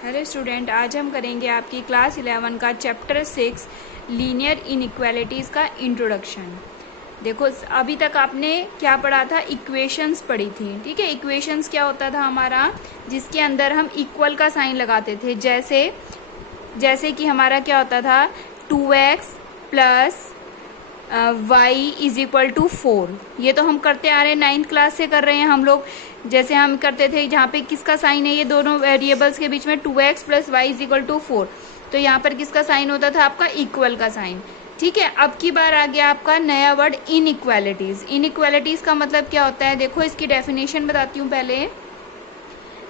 Hello student, आज हम करेंगे आपकी क्लास 11 का चैप्टर 6 लीनियर इनइक्वालिटीज़ का इंट्रोडक्शन। देखो, अभी तक आपने क्या पढ़ा था? इक्वेशंस पढ़ी थी। ठीक है, इक्वेशंस क्या होता था हमारा, जिसके अंदर हम इक्वल का साइन लगाते थे। जैसे कि हमारा क्या होता था, 2x plus y is equal to 4। ये तो हम करते आ रहे हैं, 9th क्लास से कर रहे हैं हम लोग। जैसे हम करते थे, जहाँ पे किसका साइन है, ये दोनों वेरिएबल्स के बीच में 2x plus y is equal to 4, तो यहाँ पर किसका साइन होता था? आपका इक्वल का साइन। ठीक है, अब की बार आ गया आपका नया वर्ड इनइक्वालिटीज। इनइक्वालिटीज का मतलब क्या होता है? देखो, इसकी डेफिनेशन बताती हूँ पहले।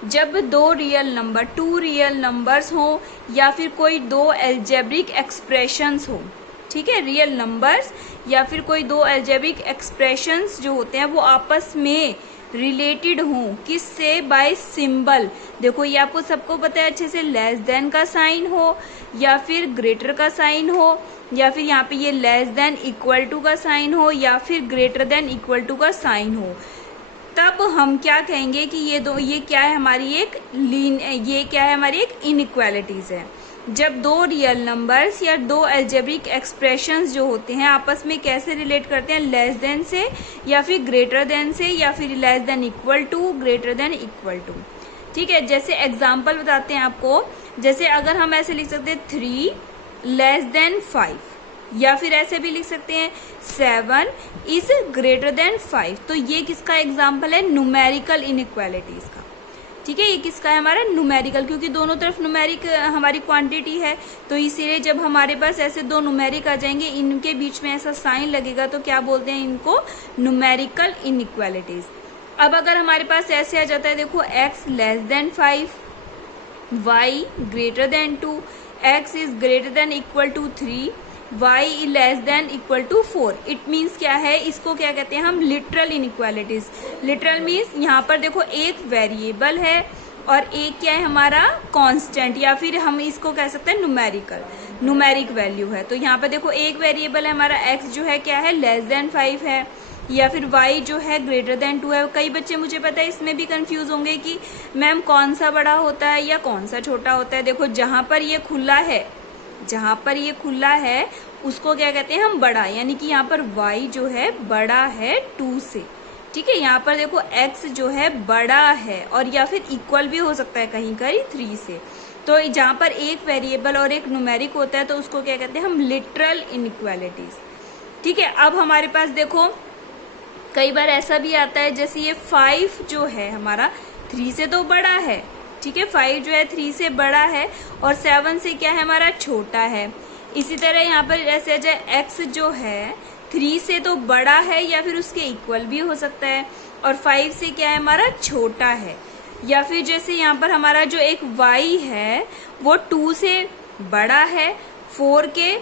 जब दो real number, two real numbers हो, या फिर कोई दो एल्जेब्रिक एक्सप्रेशंस हो, ठीक है, रियल नंबर्स या फिर कोई दो एल्जेब्रिक एक्सप्रेशंस जो होते हैं वो आपस में रिलेटेड हों, किससे? Bye symbol. देखो, ये आपको सबको पता है अच्छे से, लेस देन का साइन हो, या फिर ग्रेटर का साइन हो, या फिर यहाँ पे ये लेस देन इक्वल टू का साइन हो, या फिर ग्रेटर देन इक्वल टू का साइन हो, तब हम क्या कहेंगे कि ये क्या है? हमारी एक इनइक्वालिटीज है। जब दो रियल नंबर्स या दो एल्जेब्रिक एक्सप्रेशंस जो होते हैं आपस में कैसे रिलेट करते हैं? लेस देन से, या फिर ग्रेटर देन से, या फिर less than equal to, greater than equal to. ठीक है, जैसे एग्जाम्पल बताते हैं आपको। जैसे अगर हम ऐसे लिख सकते हैं 3 लेस देन 5, या फिर ऐसे भी लिख सकते हैं 7 इज ग्रेटर देन 5। तो ये किसका एग्जाम्पल है? न्यूमेरिकल इनइक्वालिटीज का। ठीक है, ये किसका है? हमारा न्यूमेरिकल, क्योंकि दोनों तरफ न्यूमेरिक हमारी क्वांटिटी है, तो इसीलिए जब हमारे पास ऐसे दो न्यूमेरिक आ जाएंगे, इनके बीच में ऐसा साइन लगेगा, तो क्या बोलते हैं इनको? Numerical inequalities. अब अगर हमारे पास ऐसे आ जाता है, देखो, x less than 5, y greater than 2, x is greater than equal to 3, y less than equal to 4। It means क्या है? इसको क्या कहते हैं हम? Literal inequalities. लिटरल मीन्स यहाँ पर देखो, एक वेरिएबल है और एक क्या है हमारा? कांस्टेंट, या फिर हम इसको कह सकते हैं न्यूमेरिक वैल्यू है। तो यहाँ पर देखो, एक वेरिएबल है हमारा x जो है क्या है? लेस देन 5 है, या फिर y जो है ग्रेटर देन 2 है। कई बच्चे, मुझे पता है, इसमें भी कंफ्यूज होंगे कि मैम कौन सा बड़ा होता है या कौन सा छोटा होता है। देखो, जहां पर ये खुला है उसको क्या कहते हैं हम? बड़ा। यानी कि यहाँ पर y जो है बड़ा है 2 से। ठीक है, यहाँ पर देखो x जो है बड़ा है, और या फिर इक्वल भी हो सकता है कहीं कहीं 3 से। तो जहां पर एक वेरिएबल और एक न्यूमेरिक होता है, तो उसको क्या कहते हैं हम? Literal inequalities. ठीक है, अब हमारे पास देखो, कई बार ऐसा भी आता है, जैसे ये 5 जो है हमारा 3 से तो बड़ा है। ठीक है, 5 जो है 3 से बड़ा है, और 7 से क्या है हमारा? छोटा है। इसी तरह यहाँ पर ऐसे आ जाए, x जो है 3 से तो बड़ा है, या फिर उसके इक्वल भी हो सकता है, और 5 से क्या है हमारा? छोटा है। या फिर जैसे यहाँ पर हमारा जो एक y है वो 2 से बड़ा है, 4 के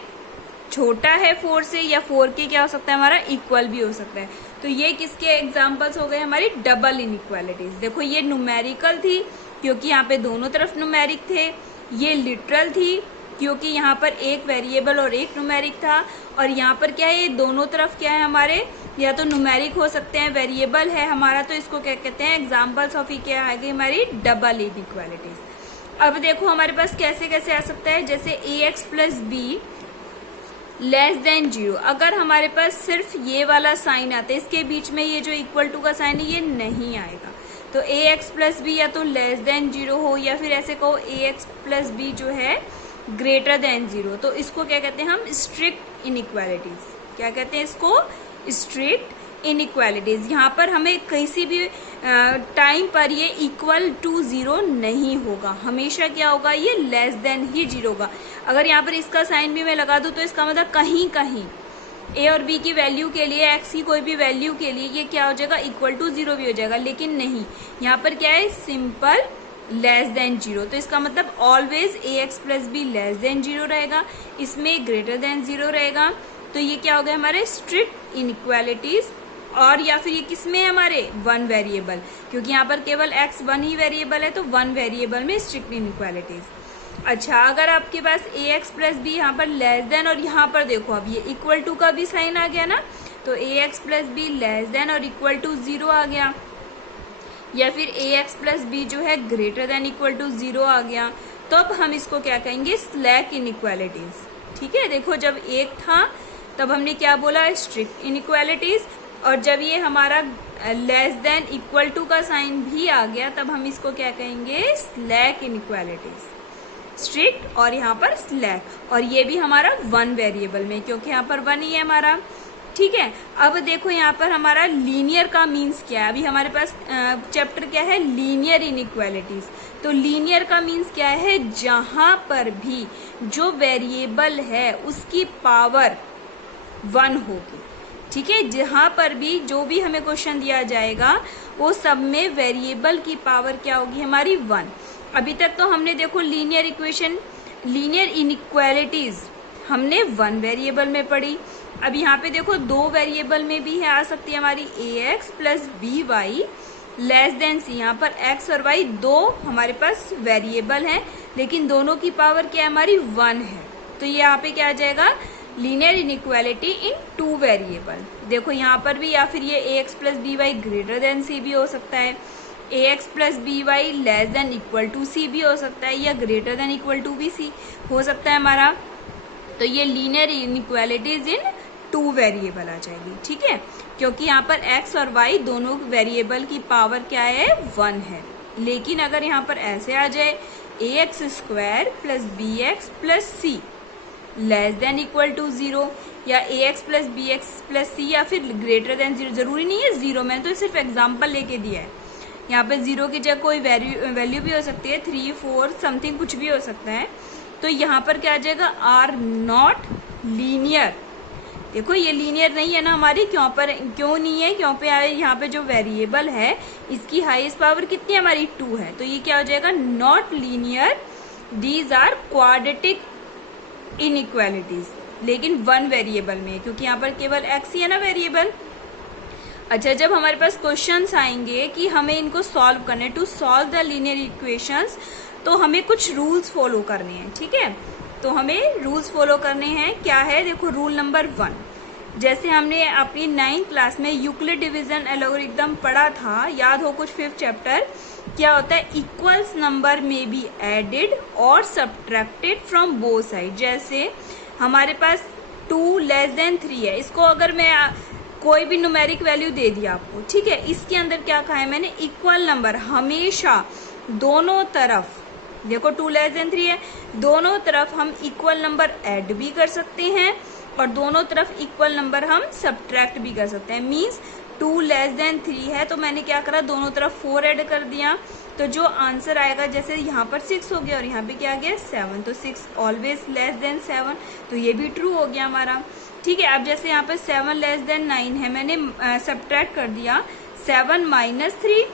छोटा है 4 से, या 4 के क्या हो सकता है हमारा? इक्वल भी हो सकता है। तो ये किसके एग्जाम्पल्स हो गए? हमारी डबल इनइक्वालिटीज। देखो, ये न्यूमेरिकल थी क्योंकि यहाँ पे दोनों तरफ न्यूमेरिक थे। ये लिटरल थी क्योंकि यहाँ पर एक वेरिएबल और एक न्यूमेरिक था। और यहाँ पर क्या है? ये दोनों तरफ क्या है हमारे? या तो न्यूमेरिक हो सकते हैं, वेरिएबल है हमारा, तो इसको क्या कहते हैं? एग्जाम्पल्स ऑफ ये क्या आ गई हमारी? Double inequalities. अब देखो हमारे पास कैसे कैसे आ सकता है, जैसे ax plus be less than 0। अगर हमारे पास सिर्फ ये वाला साइन आता है, इसके बीच में ये जो इक्वल टू का साइन है ये नहीं आएगा, तो ax प्लस बी या तो लेस देन 0 हो, या फिर ऐसे कहो ax प्लस बी जो है ग्रेटर देन 0। तो इसको क्या कहते हैं हम? Strict inequalities. क्या कहते हैं इसको? Strict inequalities. यहाँ पर हमें किसी भी टाइम पर ये इक्वल टू 0 नहीं होगा, हमेशा क्या होगा? ये लेस देन ही 0 होगा। अगर यहाँ पर इसका साइन भी मैं लगा दूं, तो इसका मतलब कहीं कहीं a और b की वैल्यू के लिए, x की कोई भी वैल्यू के लिए ये क्या हो जाएगा? इक्वल टू 0 भी हो जाएगा। लेकिन नहीं, यहाँ पर क्या है? Simple less than 0। तो इसका मतलब always ax plus be less than 0 रहेगा, इसमें ग्रेटर देन 0 रहेगा। तो ये क्या हो गया हमारे? Strict inequalities. और या फिर ये किसमें है हमारे? वन वेरिएबल, क्योंकि यहाँ पर केवल x वन ही वेरिएबल है, तो वन वेरिएबल में स्ट्रिक्ट इनइक्वालिटीज। अच्छा, अगर आपके पास ax प्लस बी यहाँ पर लेस देन, और यहाँ पर देखो अब ये इक्वल टू का भी साइन आ गया ना, तो ax plus be less than और इक्वल टू 0 आ गया, या फिर ax प्लस बी जो है ग्रेटर देन इक्वल टू 0 आ गया। तो अब हम इसको क्या कहेंगे, स्लैक इनइक्वालिटीज। ठीक है, देखो जब एक था तब हमने क्या बोला, स्ट्रिक्ट इनइक्वालिटीज, और जब ये हमारा लेस देन इक्वल टू का साइन भी आ गया तब हम इसको क्या कहेंगे, स्लैक इनइक्वालिटीज। स्ट्रिक्ट और यहाँ पर स्लैक, और ये भी हमारा वन वेरिएबल में, क्योंकि यहाँ पर वन ही है हमारा। ठीक है, अब देखो यहाँ पर हमारा लीनियर का मीन्स क्या है। अभी हमारे पास चैप्टर क्या है, लीनियर इनइक्वालिटीज। तो लीनियर का मीन्स क्या है, जहां पर भी जो वेरिएबल है उसकी पावर वन होगी। ठीक है, जहां पर भी जो भी हमें क्वेश्चन दिया जाएगा वो सब में वेरिएबल की पावर क्या होगी, हमारी वन। अभी तक तो हमने देखो लीनियर इक्वेशन, लीनियर इनइक्वालिटीज हमने वन वेरिएबल में पढ़ी। अब यहाँ पे देखो दो वेरिएबल में भी है, आ सकती है हमारी ax plus b y less than c. यहाँ पर x और y दो हमारे पास वेरिएबल हैं, लेकिन दोनों की पावर क्या है, हमारी वन है। तो ये यहाँ पे क्या आ जाएगा, linear inequality in two variable. देखो यहाँ पर भी, या फिर ये ax plus b y greater than c भी हो सकता है, ax plus b y less than equal to c भी हो सकता है, या ग्रेटर देन इक्वल टू भी सी हो सकता है हमारा। तो ये linear inequalities in two variable आ जाएगी। ठीक है, क्योंकि यहाँ पर x और y दोनों वेरिएबल की पावर क्या है, वन है। लेकिन अगर यहाँ पर ऐसे आ जाए ax square plus b x plus c less than equal to zero, या ax plus b x plus c, या फिर ग्रेटर देन जीरो, जरूरी नहीं है जीरो, मैंने तो सिर्फ एग्जाम्पल लेके दिया है। यहाँ पे जीरो की जगह कोई वैल्यू भी हो सकती है, 3, 4 समथिंग कुछ भी हो सकता है। तो यहाँ पर क्या आ जाएगा, आर नॉट लीनियर। देखो ये लीनियर नहीं है ना हमारी, क्यों नहीं है, क्यों पे यहाँ पे जो वेरिएबल है इसकी हाईएस्ट पावर कितनी है, हमारी 2 है। तो ये क्या हो जाएगा, not linear, these are quadratic inequalities, लेकिन वन वेरिएबल में, क्योंकि यहाँ पर केवल x ही है ना वेरिएबल। अच्छा, जब हमारे पास क्वेश्चंस आएंगे कि हमें इनको सॉल्व करने, to solve the linear equations, तो हमें कुछ रूल्स फॉलो करने हैं। ठीक है, तो हमें रूल्स फॉलो करने हैं। क्या है, देखो रूल नंबर 1, जैसे हमने अपनी 9th क्लास में यूक्लिड डिवीजन एल्गोरिथम पढ़ा था, याद हो कुछ 5th चैप्टर, क्या होता है, इक्वल्स नंबर में बी एडेड और सब्ट्रैक्टेड फ्रॉम बोथ साइड। जैसे हमारे पास 2 लेस देन 3 है, इसको अगर मैं कोई भी न्यूमेरिक वैल्यू दे दिया आपको, ठीक है, इसके अंदर क्या कहा है मैंने, इक्वल नंबर हमेशा दोनों तरफ, देखो 2 लेस देन 3 है, दोनों तरफ हम इक्वल नंबर ऐड भी कर सकते हैं और दोनों तरफ इक्वल नंबर हम सब्ट्रैक्ट भी कर सकते हैं। मींस 2 लेस देन 3 है तो मैंने क्या करा, दोनों तरफ 4 ऐड कर दिया, तो जो आंसर आएगा, जैसे यहाँ पर 6 हो गया और यहाँ पे क्या आ गया 7, तो 6 ऑलवेज लेस देन 7, तो ये भी ट्रू हो गया हमारा। ठीक है, अब जैसे यहाँ पे 7 लेस देन 9 है, मैंने सब्ट्रैक्ट कर दिया 7 माइनस 3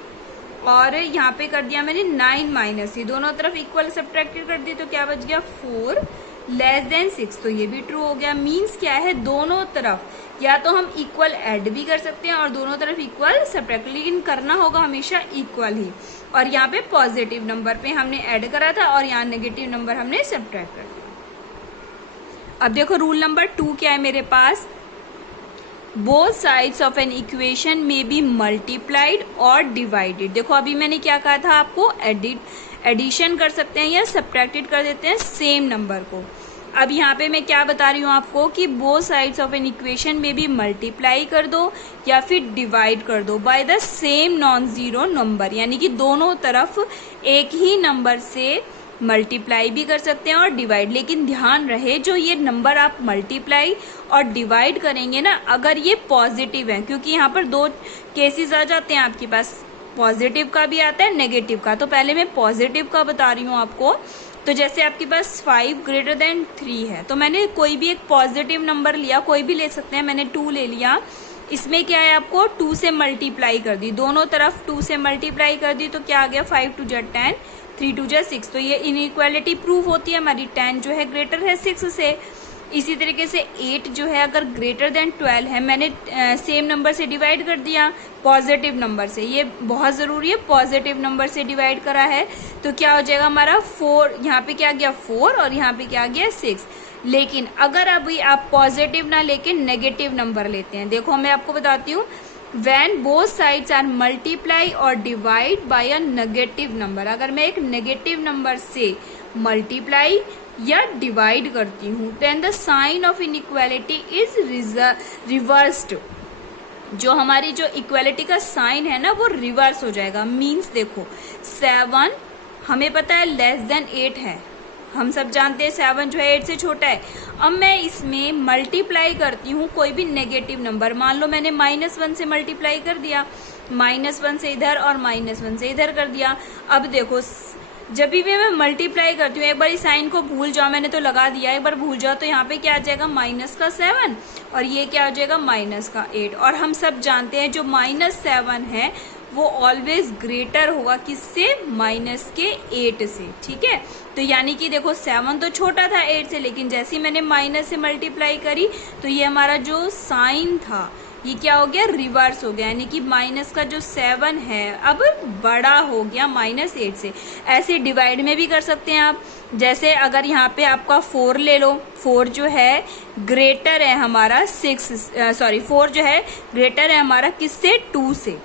और यहाँ पे कर दिया मैंने 9 माइनस 3, दोनों तरफ इक्वल सब्ट्रैक्टेड कर दी, तो क्या बच गया 4 लेस देन 6, तो ये भी ट्रू हो गया। मीन्स क्या है, दोनों तरफ या तो हम इक्वल ऐड भी कर सकते हैं और दोनों तरफ इक्वल सब्ट्रैक्ट, लेकिन करना होगा हमेशा इक्वल ही। और यहाँ पे पॉजिटिव नंबर पे हमने ऐड करा था और यहाँ नेगेटिव नंबर हमने सब्ट्रैक्ट कर दिया। अब देखो रूल नंबर 2 क्या है मेरे पास, both sides of an equation में बी मल्टीप्लाइड और डिवाइडेड। देखो अभी मैंने क्या कहा था आपको, एडिशन कर सकते हैं या सब्ट्रैक्टेड कर देते हैं सेम नंबर को। अब यहाँ पे मैं क्या बता रही हूँ आपको कि both sides of an equation में भी मल्टीप्लाई कर दो या फिर डिवाइड कर दो by the same non zero number, यानी कि दोनों तरफ एक ही नंबर से मल्टीप्लाई भी कर सकते हैं और डिवाइड। लेकिन ध्यान रहे जो ये नंबर आप मल्टीप्लाई और डिवाइड करेंगे ना, अगर ये पॉजिटिव है, क्योंकि यहाँ पर 2 केसेस आ जाते हैं आपके पास, पॉजिटिव का भी आता है नेगेटिव का। तो पहले मैं पॉजिटिव का बता रही हूँ आपको। तो जैसे आपके पास 5 ग्रेटर देन 3 है, तो मैंने कोई भी एक पॉजिटिव नंबर लिया, कोई भी ले सकते हैं, मैंने 2 ले लिया, इसमें क्या है आपको 2 से मल्टीप्लाई कर दी, दोनों तरफ 2 से मल्टीप्लाई कर दी, तो क्या आ गया 5 2 जा 10, 3 2 जा 6, तो ये इनइक्वालिटी प्रूव होती है हमारी, 10 जो है ग्रेटर है 6 से। इसी तरीके से 8 जो है अगर ग्रेटर देन 12 है, मैंने सेम नंबर से डिवाइड कर दिया पॉजिटिव नंबर से, ये बहुत ज़रूरी है, पॉजिटिव नंबर से डिवाइड करा है, तो क्या हो जाएगा हमारा 4, यहाँ पे क्या गया 4 और यहाँ पे क्या गया 6। लेकिन अगर अभी आप पॉजिटिव ना लेके नेगेटिव नंबर लेते हैं, देखो मैं आपको बताती हूँ, when both sides are multiply और divide by a negative number. अगर मैं एक नेगेटिव नंबर से मल्टीप्लाई या डिवाइड करती हूँ then the sign of inequality is reversed. जो हमारी जो इक्वालिटी का साइन है ना वो रिवर्स हो जाएगा। मीन्स देखो 7 हमें पता है लेस देन 8 है, हम सब जानते हैं 7 जो है 8 से छोटा है। अब मैं इसमें मल्टीप्लाई करती हूँ कोई भी नेगेटिव नंबर, मान लो मैंने -1 से मल्टीप्लाई कर दिया, -1 से इधर और -1 से इधर कर दिया। अब देखो जब भी मैं मल्टीप्लाई करती हूँ, एक बार इस साइन को भूल जाओ, मैंने तो लगा दिया, एक बार भूल जाओ तो यहाँ पे क्या आ जाएगा -7 और ये क्या हो जाएगा -8। और हम सब जानते हैं जो -7 है वो ऑलवेज ग्रेटर होगा किससे, -8 से। ठीक है, तो यानी कि देखो 7 तो छोटा था 8 से, लेकिन जैसे ही मैंने माइनस से मल्टीप्लाई करी तो ये हमारा जो साइन था ये क्या हो गया, रिवर्स हो गया, यानी कि माइनस का जो 7 है अब बड़ा हो गया -8 से। ऐसे डिवाइड में भी कर सकते हैं आप, जैसे अगर यहाँ पे आपका 4 ले लो, 4 जो है ग्रेटर है हमारा 4 जो है ग्रेटर है हमारा किससे, 2 से।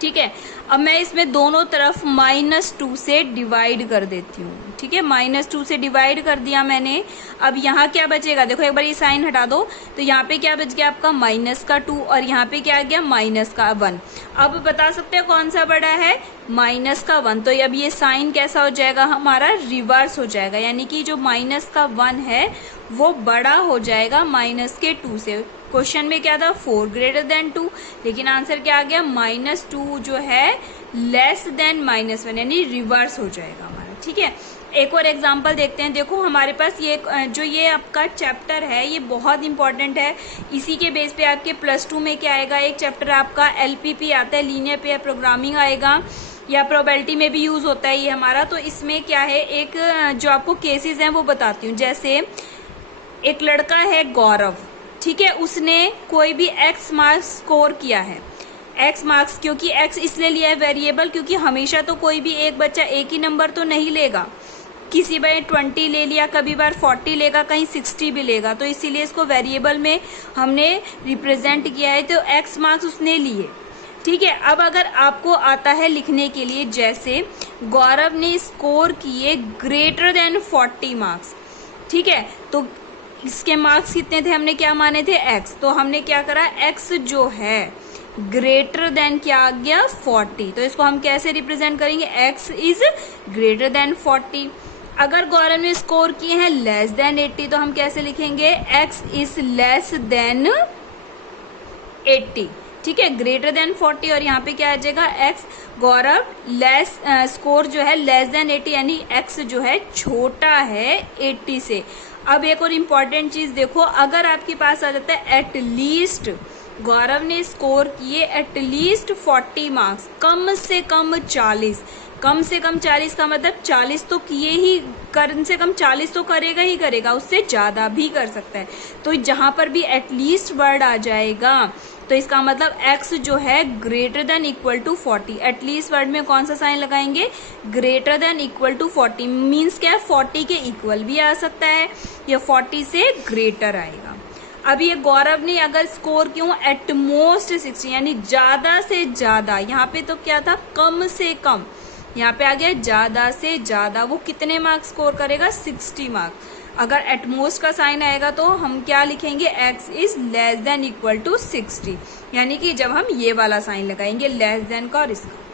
ठीक है, अब मैं इसमें दोनों तरफ -2 से डिवाइड कर देती हूँ। ठीक है, -2 से डिवाइड कर दिया मैंने। अब यहाँ क्या बचेगा, देखो एक बार ये साइन हटा दो तो यहाँ पे क्या बच गया आपका -2 और यहाँ पे क्या आ गया -1। अब बता सकते हैं कौन सा बड़ा है, -1। तो अब ये साइन कैसा हो जाएगा हमारा, रिवर्स हो जाएगा, यानी कि जो -1 है वो बड़ा हो जाएगा -2 से। क्वेश्चन में क्या था 4 ग्रेटर देन 2, लेकिन आंसर क्या आ गया -2 जो है लेस देन -1, यानी रिवर्स हो जाएगा हमारा। ठीक है, एक और एग्जांपल देखते हैं। देखो हमारे पास ये आपका चैप्टर है ये बहुत इंपॉर्टेंट है, इसी के बेस पे आपके +2 में क्या आएगा, एक चैप्टर आपका LPP आता है, लीनियर पेयर प्रोग्रामिंग आएगा, या प्रोबेबिलिटी में भी यूज होता है ये हमारा। तो इसमें क्या है, एक जो आपको केसेस हैं वो बताती हूँ। जैसे एक लड़का है गौरव, ठीक है, उसने कोई भी x मार्क्स स्कोर किया है, x मार्क्स, क्योंकि x इसलिए लिया है वेरिएबल क्योंकि हमेशा तो कोई भी एक बच्चा एक ही नंबर तो नहीं लेगा, किसी बार 20 ले लिया, कभी बार 40 लेगा, कहीं 60 भी लेगा, तो इसीलिए इसको वेरिएबल में हमने रिप्रेजेंट किया है। तो x मार्क्स उसने लिए। ठीक है, अब अगर आपको आता है लिखने के लिए, जैसे गौरव ने स्कोर किए ग्रेटर देन 40 मार्क्स, ठीक है, तो इसके मार्क्स कितने थे, हमने क्या माने थे x, तो हमने क्या करा, x जो है ग्रेटर देन क्या आ गया 40, तो इसको हम कैसे रिप्रेजेंट करेंगे, x इज ग्रेटर देन 40। अगर गौरव ने स्कोर किए हैं लेस देन 80 तो हम कैसे लिखेंगे, x इज लेस देन 80। ठीक है, ग्रेटर देन 40 और यहाँ पे क्या आ जाएगा x, गौरव स्कोर जो है लेस देन 80, यानी x जो है छोटा है 80 से। अब एक और इम्पॉर्टेंट चीज देखो, अगर आपके पास आ जाता है एटलीस्ट, गौरव ने स्कोर किए एटलीस्ट 40 मार्क्स, कम से कम 40, कम से कम 40 का मतलब 40 तो किए ही, कम से कम 40 तो करेगा ही करेगा, उससे ज्यादा भी कर सकता है। तो जहां पर भी एटलीस्ट वर्ड आ जाएगा तो इसका मतलब x जो है greater than equal to 40। At least word में कौन सा साइन लगाएंगे, greater than equal to 40। Means क्या है, 40 के इक्वल भी आ सकता है या 40 से ग्रेटर आएगा। अब ये गौरव ने अगर स्कोर क्यों एटमोस्ट 60, यानी ज्यादा से ज्यादा, यहाँ पे तो क्या था कम से कम, यहाँ पे आ गया ज्यादा से ज्यादा, वो कितने मार्क्स स्कोर करेगा 60 मार्क्स। अगर एटमोस्ट का साइन आएगा तो हम क्या लिखेंगे, x is less than equal to 60, यानी कि जब हम ये वाला साइन लगाएंगे लेस देन का और इसका।